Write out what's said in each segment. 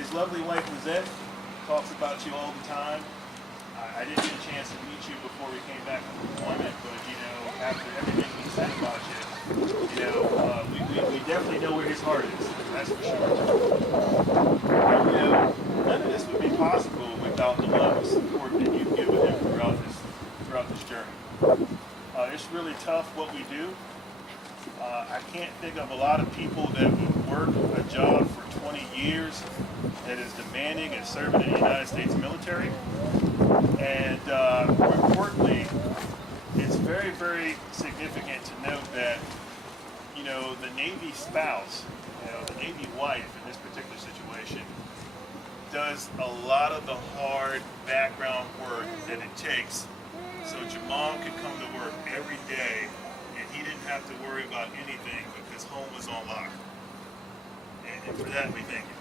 His lovely wife Lizette talks about you all the time. I didn't get a chance to meet you before we came back from deployment, but after everything he said about you, we definitely know where his heart is. That's for sure. None of this would be possible without the love and support that you've given him throughout this journey. It's really tough what we do. I can't think of a lot of people that would work a job for 20 years that is demanding and serving in the United States military. And more importantly, it's very, very significant to note that, the Navy spouse, the Navy wife in this particular situation, does a lot of the hard background work that it takes so Jamal could come to work every day and he didn't have to worry about anything because home was on lock. And for that, we thank you.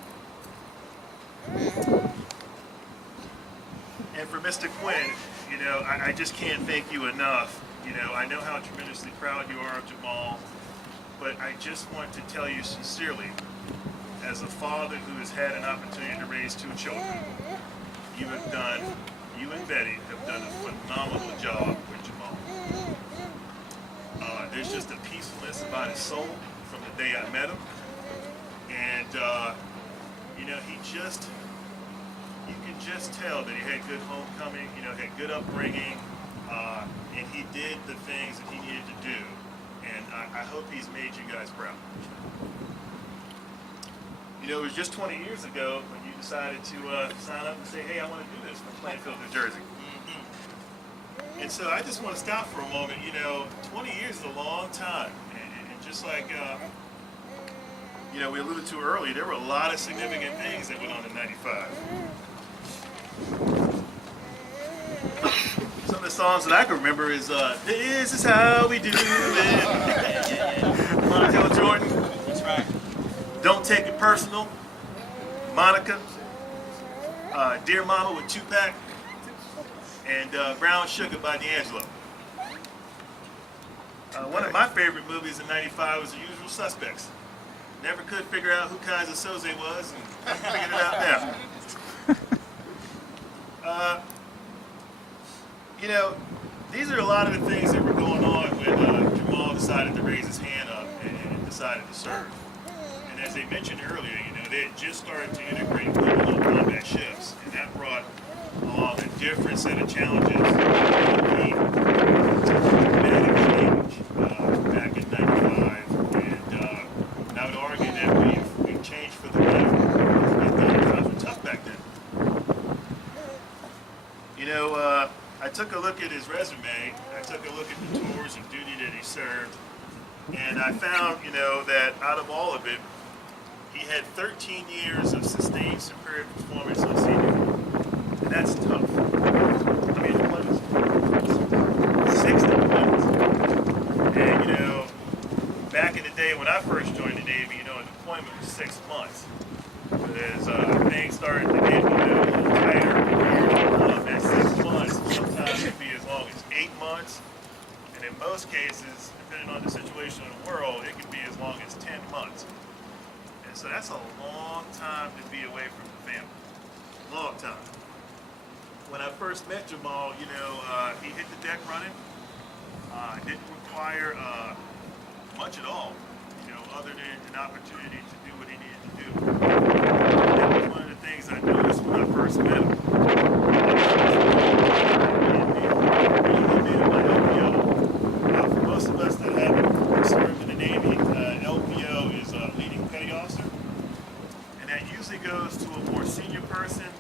And for Mr. Quinn, I just can't thank you enough. I know how tremendously proud you are of Jamal, but I just want to tell you sincerely, as a father who has had an opportunity to raise 2 children, you and Betty have done a phenomenal job with Jamal. There's just a peacefulness about his soul from the day I met him. And, you can just tell that he had good homecoming, had good upbringing, and he did the things that he needed to do. And I hope he's made you guys proud. It was just 20 years ago when you decided to sign up and say, hey, I want to do this for Plainfield, New Jersey. And so I just want to stop for a moment. 20 years is a long time. And just like, we alluded to earlier, there were a lot of significant things that went on in 95. Some of the songs that I can remember is, this is how we do it. Monica Jordan. That's right. Don't Take It Personal. Monica. Dear Mama with Tupac. And Brown Sugar by D'Angelo. One of my favorite movies in 95 was The Usual Suspects. Never could figure out who Kaiser Soze was, and I figured it out now. These are a lot of the things that were going on when Jamal decided to raise his hand up and decided to serve. And as they mentioned earlier, they had just started to integrate global combat ships, and that brought along a different set of challenges. Dramatic change back in 95, and I would argue that we've changed for the better. Times were tough back then. I took a look at his resume. I took a look at the tours of duty that he served, and I found, that out of all of it, he had 13 years of sustained superior performance on senior. And that's tough. I mean, deployments. 6 deployments. And, back in the day when I first joined the Navy, a deployment was 6 months. But as things started to get, a little tighter, that 6 months, sometimes it could be as long as 8 months. And in most cases, depending on the situation in the world, it could be as long as 10 months. And so that's a long time to be away from the family. Long time. When I first met Jamal, he hit the deck running. Didn't require much at all, other than an opportunity to do what he needed to do. That was one of the things I noticed when I first met him. He made him my LPO. For most of us that haven't served in the Navy, LPO is a leading petty officer, and that usually goes to a more senior person.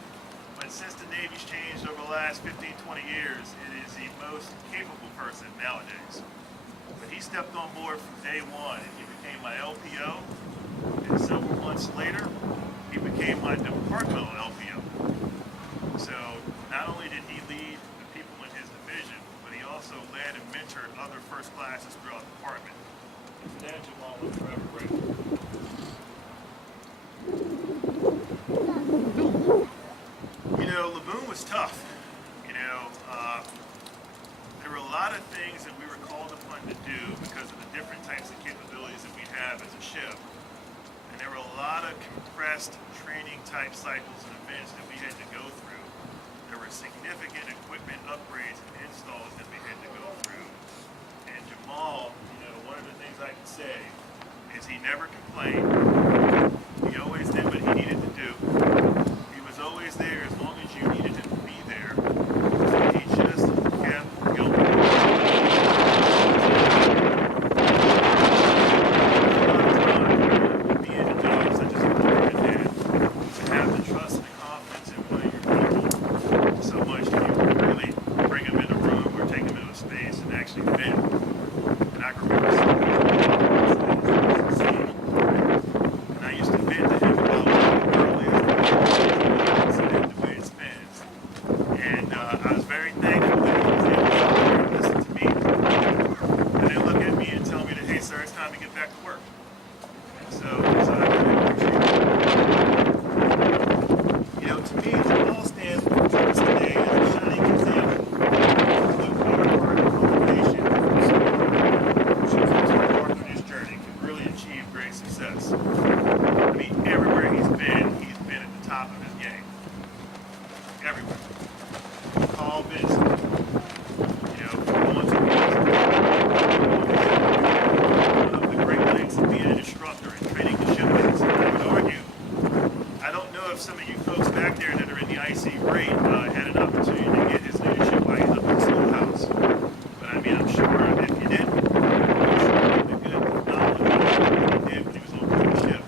But since the Navy's changed over the last 15, 20 years, it is the most capable person nowadays. But he stepped on board from day one, and he became my LPO, and several months later, he became my departmental LPO. So not only did he lead the people in his division, but he also led and mentored other first classes throughout the department. And for that, Jamal was forever grateful. Laboon was tough. There were a lot of things that we were called upon to do because of the different types of capabilities that we have as a ship. And there there were a lot of compressed training type cycles and events that we had to go through. There were significant equipment upgrades and installs that we had to go through. And Jamal, one of the things I can say is he never complained. He always did what he needed to do. He was always there as long as you needed him to be there. He just kept going. Being a job such as a dad, to have the trust and the confidence in one of your people so much that you can really bring them in a room or take them into a space and actually vent. And I can remember and I used to vent to him about the earliest and the way it spins. And I was very thankful that he was able to listen to me and then look at me and tell me that, hey sir, it's time to get back to work. And so I really appreciate it. To me, Jamal stands for trust today as a shining example of hard work and motivation on his journey can really achieve great success. I mean, everywhere he's been at the top of his game. Everywhere. Call Vince. Going to the great lengths of being an instructor and training the shipmates. And I would argue, I don't know if some of you folks back there that are in the IC rate had an opportunity to get his leadership while he's up in the schoolhouse. But I mean, I'm sure if you didn't, you should have been good knowledge of what he did when he was on the ship.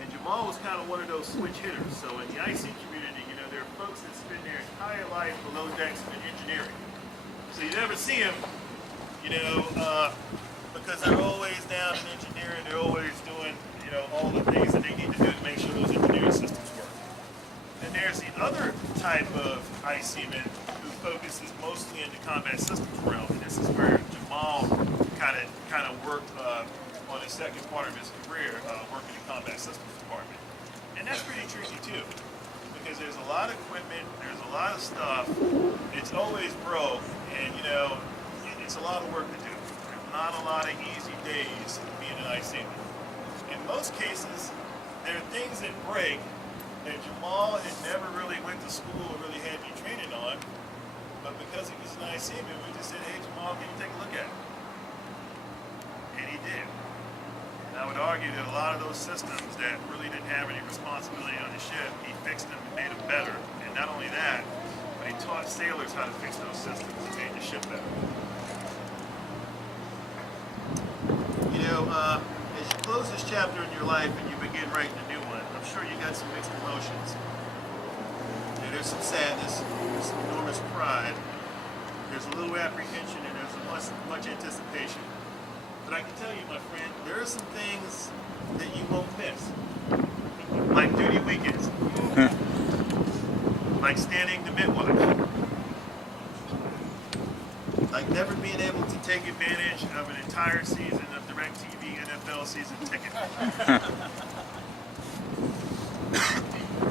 And Jamal was kind of one of those switch hitters. So in the IC community, there are folks that spend their entire life below decks in engineering. So you never see them, because they're always down in engineering. They're always doing, all the things that they need to do to make sure those engineering systems work. And there's the other type of IC man who focuses mostly in the combat systems realm. And this is where Jamal kind of worked on his second part of his career, working in combat systems department. And that's pretty tricky too, because there's a lot of equipment, there's a lot of stuff. It's always broke, and it's a lot of work to do. There's not a lot of easy days being an IC man. In most cases, there are things that break that Jamal had never really went to school or really had any training on, but because he was an IC man, we just said, hey Jamal, can you take a look at it? And he did. And I would argue that a lot of those systems that really didn't have any responsibility on the ship, he fixed them and made them better. And not only that, but he taught sailors how to fix those systems and made the ship better. As you close this chapter in your life and you begin writing a new one, I'm sure you got some mixed emotions. There's some sadness, there's some enormous pride, there's a little apprehension, and there's much anticipation. But I can tell you, my friend, there are some things that you won't miss. Like duty weekends. Like standing the midwife. Like never being able to take advantage of an entire season of DirecTV NFL season ticket.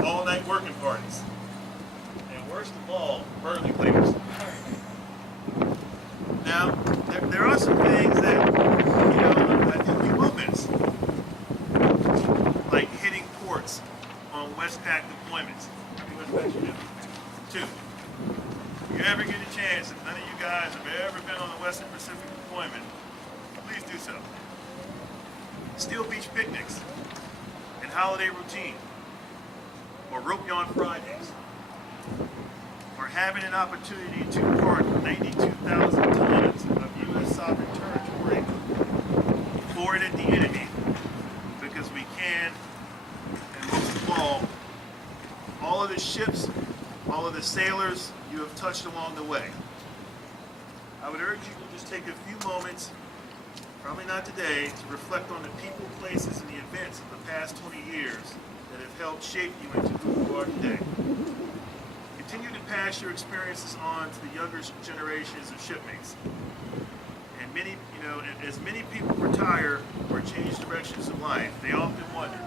All night working parties. And worst of all, Burnley players. Now, there are some things that I think you will miss. Like hitting ports on Westpac deployments. How many Westpacs you do? 2. If you ever get a chance, if none of you guys have ever been on a Western Pacific deployment, please do so. Steel Beach picnics and holiday routine, or rope yarn Fridays, or having an opportunity to park 92,000 tons of U.S. sovereign territory forward at the enemy, because we can, and most of all of the ships, all of the sailors you have touched along the way. I would urge you to just take a few moments, probably not today, to reflect on the people, places, and the events of the past 20 years that have helped shape you into who you are today. Continue to pass your experiences on to the younger generations of shipmates. And many, as many people retire or change directions in life, they often wonder,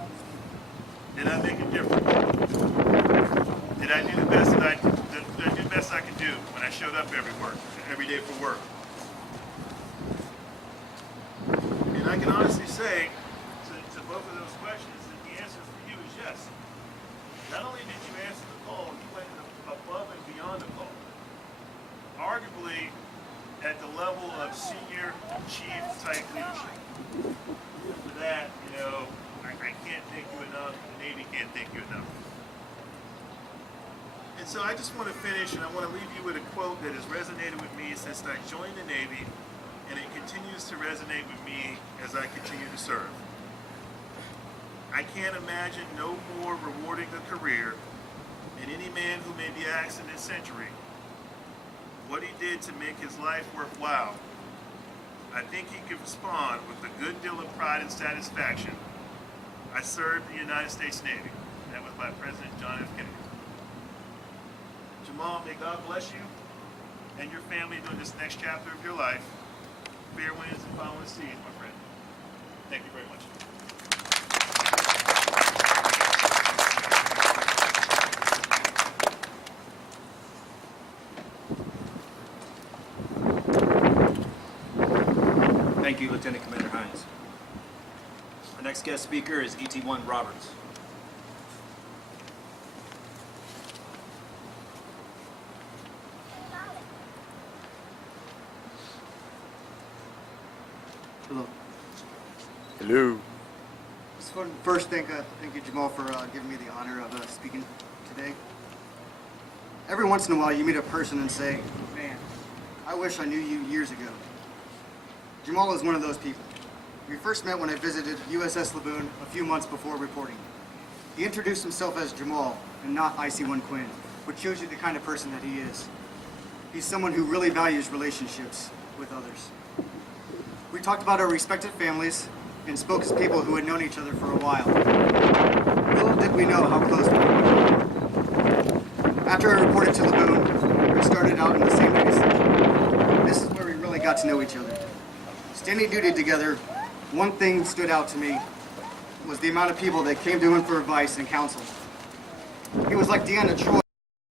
did I make a difference? Did I do the best that did I do the best I could do when I showed up every day for work? And I can honestly say, to both of those questions, and the answer for you is yes. Not only did you answer the call, you went above and beyond the call. Arguably at the level of senior chief type leadership. And for that, I can't thank you enough. The Navy can't thank you enough. And so I just want to finish, and I want to leave you with a quote that has resonated with me since I joined the Navy, and it continues to resonate with me as I continue to serve. I can't imagine no more rewarding a career than any man who may be asked in this century what he did to make his life worthwhile. I think he could respond with a good deal of pride and satisfaction. I served the United States Navy. That was by President John F. Kennedy. Jamal, may God bless you and your family during this next chapter of your life. Fair winds and following seas, my friend. Thank you very much. Thank you, Lieutenant Commander Hines. Our next guest speaker is ET1 Roberts. Hello. Hello. First, thank you, Jamal, for giving me the honor of speaking today. Every once in a while, you meet a person and say, man, I wish I knew you years ago. Jamal is one of those people. We first met when I visited USS Laboon a few months before reporting. He introduced himself as Jamal and not IC-1 Quinn, which shows you the kind of person that he is. He's someone who really values relationships with others. We talked about our respective families and spoke as people who had known each other for a while. Little did we know how close we were. After I reported to Laboon, we started out in the same duty section. This is where we really got to know each other. Standing duty together, one thing stood out to me was the amount of people that came to him for advice and counsel. He was like Deanna Troy.